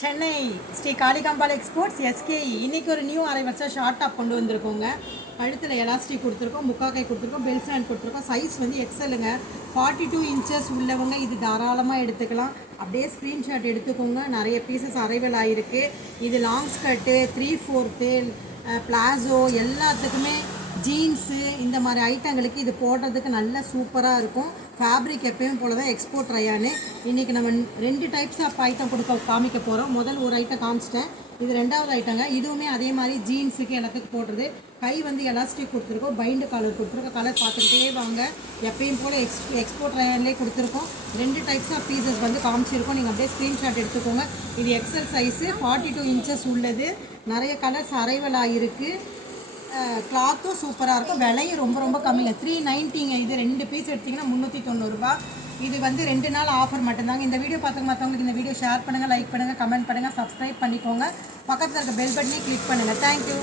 Chennai Sri Kalikambal exports எஸ்கேஇ இன்றைக்கி ஒரு new அரைவல்ஸாக short top கொண்டு வந்திருக்கோங்க. கழுத்தில் எலாஸ்டிக் கொடுத்துருக்கோம், முக்காக்கை கொடுத்துருக்கோம், பெல் ஸ்டாண்ட் கொடுத்துருக்கோம். சைஸ் வந்து எக்ஸலுங்க. 42 இன்ச்சஸ் உள்ளவங்க இது தாராளமாக எடுத்துக்கலாம். அப்படியே ஸ்க்ரீன்ஷாட் எடுத்துக்கோங்க. நிறைய பீசஸ் அரைவல் ஆகிருக்கு. இது லாங் ஸ்கர்ட்டு, 3/4 பிளாசோ எல்லாத்துக்குமே ஜீன்ஸு இந்த மாதிரி ஐட்டங்களுக்கு இது போடுறதுக்கு நல்ல சூப்பராக இருக்கும். ஃபேப்ரிக் எப்பயும் போல தான் எக்ஸ்போர்ட் ரயானு. இன்றைக்கி நம்ம 2 டைப்ஸ் ஆஃப் ஐட்டம் காமிக்க போகிறோம். முதல் ஒரு ஐட்டம் காமிச்சிட்டேன், இது 2வது ஐட்டங்க. இதுவுமே அதே மாதிரி ஜீன்ஸுக்கு எல்லாத்துக்கும் போடுறது. கை வந்து எலாஸ்டிக் கொடுத்துருக்கோம், பைண்டு கலர் கொடுத்துருக்கோம். கலர் பார்த்துக்கிட்டே வாங்க. எப்பயும் போல் எக்ஸ்போர்ட் ரயான்லேயே கொடுத்துருக்கோம். 2 டைப்ஸ் ஆஃப் பீசஸ் வந்து காமிச்சிருக்கோம். நீங்கள் அப்படியே ஸ்க்ரீன்ஷாட் எடுத்துக்கோங்க. இது எக்ஸல் சைஸு, 42 இன்ச்சஸ் உள்ளது. நிறைய கலர்ஸ் அரைவல் ஆகிருக்கு. கிளாத்தும் சூப்பராக இருக்கும். விலையும் ரொம்ப ரொம்ப கம்மிங்க, 390ங்க. இது 2 பீஸ் எடுத்திங்கன்னா 390 ரூபா. இது வந்து 2 நாள் ஆஃபர் மட்டும்தாங்க. இந்த வீடியோ மற்றவங்களுக்கு இந்த வீடியோ ஷேர் பண்ணுங்கள், லைக் பண்ணுங்கள், கமெண்ட் பண்ணுங்கள், சப்ஸ்கிரைப் பண்ணிக்கோங்க. பக்கத்தில் இருக்க பெல் பட்டனே கிளிக் பண்ணுங்கள். தேங்க்யூ.